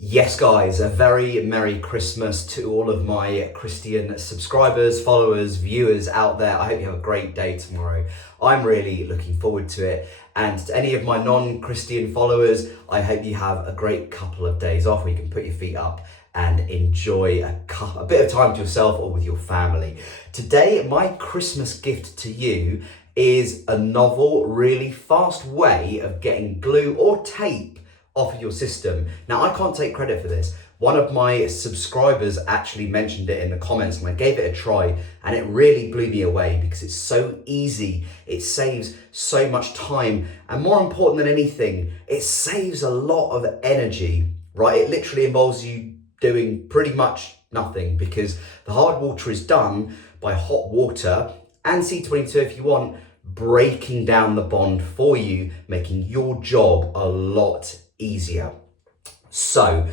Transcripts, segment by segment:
Yes guys, a very Merry Christmas to all of my Christian subscribers, followers, viewers out there. I hope you have a great day tomorrow. I'm really looking forward to it. And to any of my non-Christian followers, I hope you have a great couple of days off where you can put your feet up and enjoy a bit of time to yourself or with your family. Today, my Christmas gift to you is a novel, really fast way of getting glue or tape off of your system. Now, I can't take credit for this. One of my subscribers actually mentioned it in the comments and I gave it a try and it really blew me away because it's so easy. It saves so much time and more important than anything, it saves a lot of energy, right? It literally involves you doing pretty much nothing because the hard water is done by hot water and C22 if you want, breaking down the bond for you, making your job a lot easier. So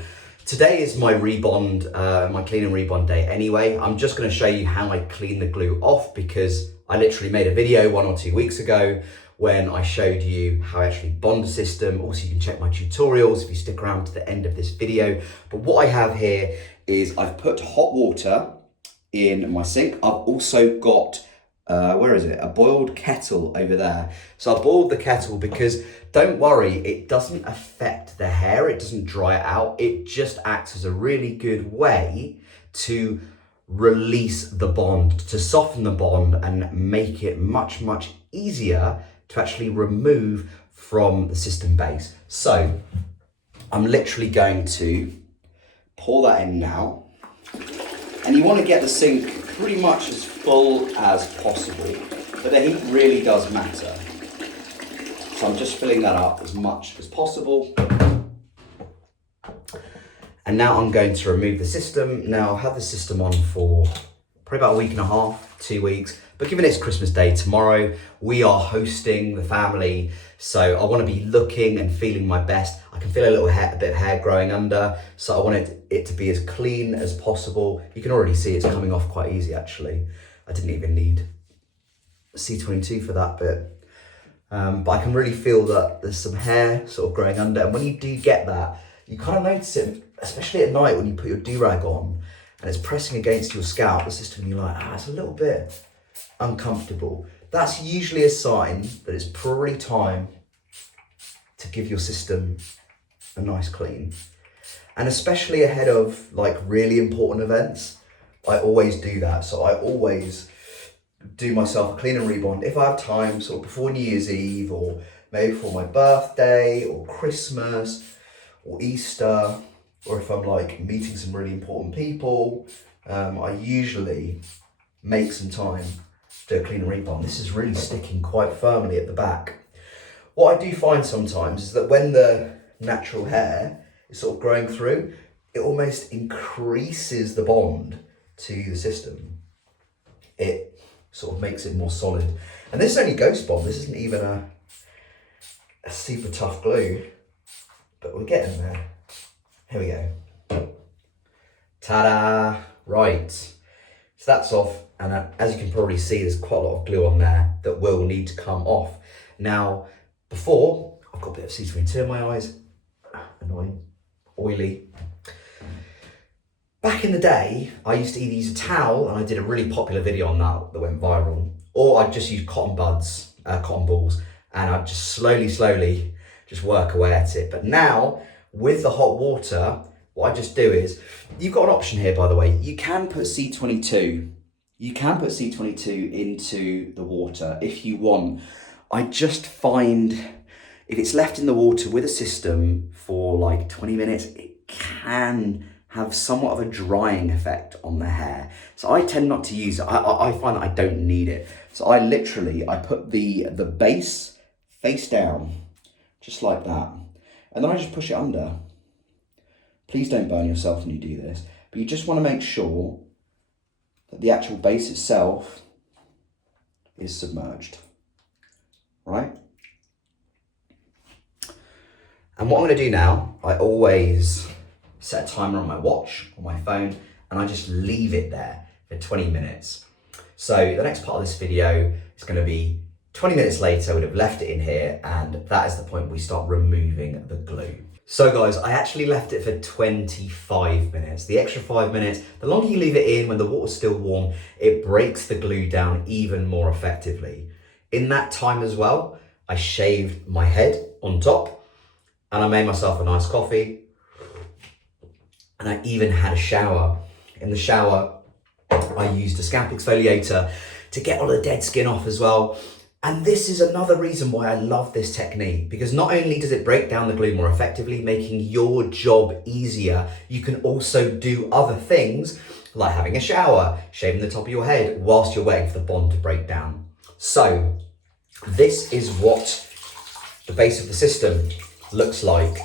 today is my rebond, my clean and rebond day anyway. I'm just going to show you how I clean the glue off because I literally made a video 1 or 2 weeks ago when I showed you how I actually bond a system. Also, you can check my tutorials if you stick around to the end of this video. But what I have here is I've put hot water in my sink. I've also got a boiled kettle over there. So I boiled the kettle because don't worry, it doesn't affect the hair, it doesn't dry it out, it just acts as a really good way to release the bond, to soften the bond and make it much easier to actually remove from the system base. So I'm literally going to pour that in now. And you want to get the sink pretty much as full as possible, but the heat really does matter. So I'm just filling that up as much as possible. And now I'm going to remove the system. Now I've had the system on for probably about a week and a half, 2 weeks, but given it's Christmas Day tomorrow, we are hosting the family. So I want to be looking and feeling my best. I can feel a bit of hair growing under. So I wanted it to be as clean as possible. You can already see it's coming off quite easy actually. I didn't even need C22 for that bit. But I can really feel that there's some hair sort of growing under. And when you do get that, you kind of notice it, especially at night when you put your do-rag on and it's pressing against your scalp, the system, you're like, it's a little bit uncomfortable. That's usually a sign that it's probably time to give your system a nice clean. And especially ahead of like really important events, I always do that. So I always do myself a clean and rebond if I have time, sort of before New Year's Eve or maybe before my birthday or Christmas or Easter, or if I'm like meeting some really important people, I usually make some time to do a clean and rebond. This is really sticking quite firmly at the back. What I do find sometimes is that when the natural hair is sort of growing through, it almost increases the bond to the system. It sort of makes it more solid. And this is only Ghost Bond. This isn't even a super tough glue, but we're getting there. Here we go. Ta-da! Right. So that's off. And as you can probably see, there's quite a lot of glue on there that will need to come off. Now, before, I've got a bit of C22 in my eyes. Annoying. Oily. Back in the day, I used to either use a towel, and I did a really popular video on that went viral, or I'd just use cotton balls, and I'd just slowly just work away at it. But now, with the hot water, what I just do is, you've got an option here, by the way. You can put C22 into the water if you want. I just find if it's left in the water with a system for like 20 minutes, it can have somewhat of a drying effect on the hair. So I tend not to use it. I find that I don't need it. So I put the base face down, just like that. And then I just push it under. Please don't burn yourself when you do this, but you just want to make sure that the actual base itself is submerged, right? And what I'm going to do now, I always set a timer on my watch, on my phone, and I just leave it there for 20 minutes. So the next part of this video is going to be 20 minutes later. We'd have left it in here, and that is the point we start removing the glue. So guys, I actually left it for 25 minutes. The extra 5 minutes, the longer you leave it in when the water's still warm, it breaks the glue down even more effectively. In that time as well, I shaved my head on top and I made myself a nice coffee and I even had a shower. In the shower, I used a scalp exfoliator to get all the dead skin off as well. And this is another reason why I love this technique, because not only does it break down the glue more effectively, making your job easier, you can also do other things like having a shower, shaving the top of your head whilst you're waiting for the bond to break down. So this is what the base of the system looks like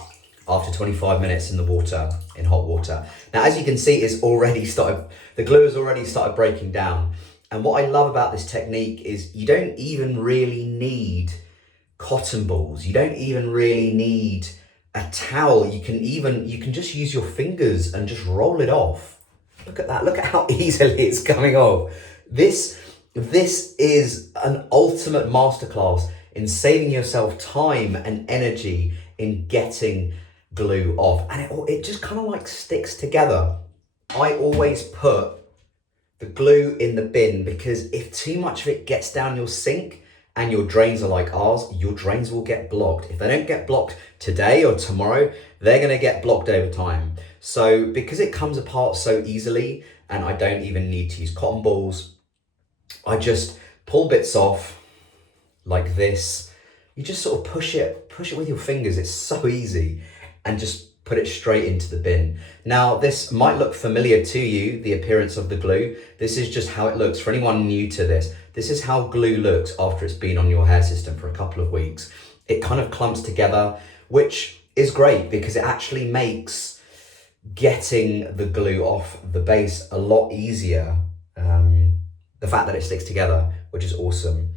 after 25 minutes in the water, in hot water. Now, as you can see, the glue has already started breaking down. And what I love about this technique is you don't even really need cotton balls. You don't even really need a towel. You can just use your fingers and just roll it off. Look at that. Look at how easily it's coming off. This is an ultimate masterclass in saving yourself time and energy in getting glue off. And it just kind of like sticks together. I always put the glue in the bin, because if too much of it gets down your sink and your drains are like ours, your drains will get blocked. If they don't get blocked today or tomorrow, they're gonna get blocked over time. So because it comes apart so easily and I don't even need to use cotton balls, I just pull bits off like this. You just sort of push it with your fingers. It's so easy, and just put it straight into the bin. Now, this might look familiar to you, the appearance of the glue. This is just how it looks. For anyone new to this is how glue looks after it's been on your hair system for a couple of weeks. It kind of clumps together, which is great because it actually makes getting the glue off the base a lot easier. The fact that it sticks together, which is awesome.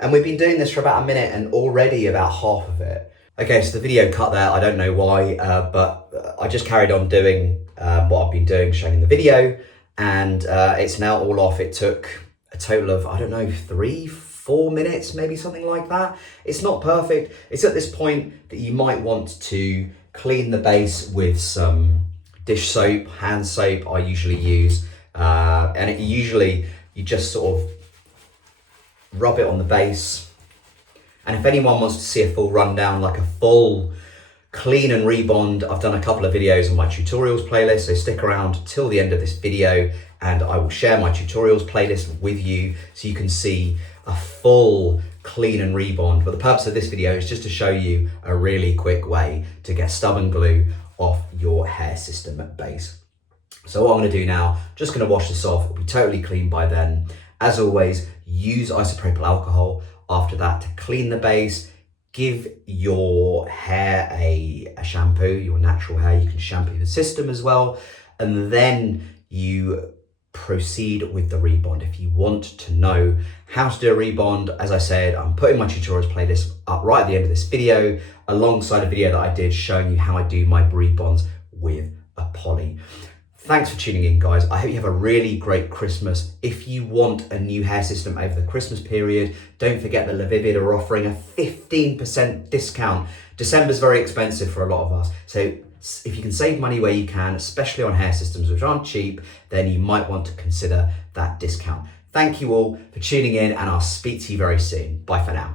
And we've been doing this for about a minute and already about half of it. Okay, so the video cut there, I don't know why, but I just carried on doing what I've been doing, showing in the video, and it's now all off. It took a total of, I don't know, 3-4 minutes, maybe something like that. It's not perfect. It's at this point that you might want to clean the base with some dish soap, hand soap I usually use, and you just sort of rub it on the base. And if anyone wants to see a full rundown, like a full clean and rebond, I've done a couple of videos on my tutorials playlist, so stick around till the end of this video and I will share my tutorials playlist with you so you can see a full clean and rebond. But the purpose of this video is just to show you a really quick way to get stubborn glue off your hair system base. So what I'm gonna do now, just gonna wash this off, it'll be totally clean by then. As always, use isopropyl alcohol after that to clean the base. Give your hair a shampoo, your natural hair. You can shampoo the system as well. And then you proceed with the rebond. If you want to know how to do a rebond, as I said, I'm putting my tutorials playlist up right at the end of this video, alongside a video that I did showing you how I do my rebonds with a poly. Thanks for tuning in, guys. I hope you have a really great Christmas. If you want a new hair system over the Christmas period, don't forget that LaVivid are offering a 15% discount. December's very expensive for a lot of us. So if you can save money where you can, especially on hair systems which aren't cheap, then you might want to consider that discount. Thank you all for tuning in, and I'll speak to you very soon. Bye for now.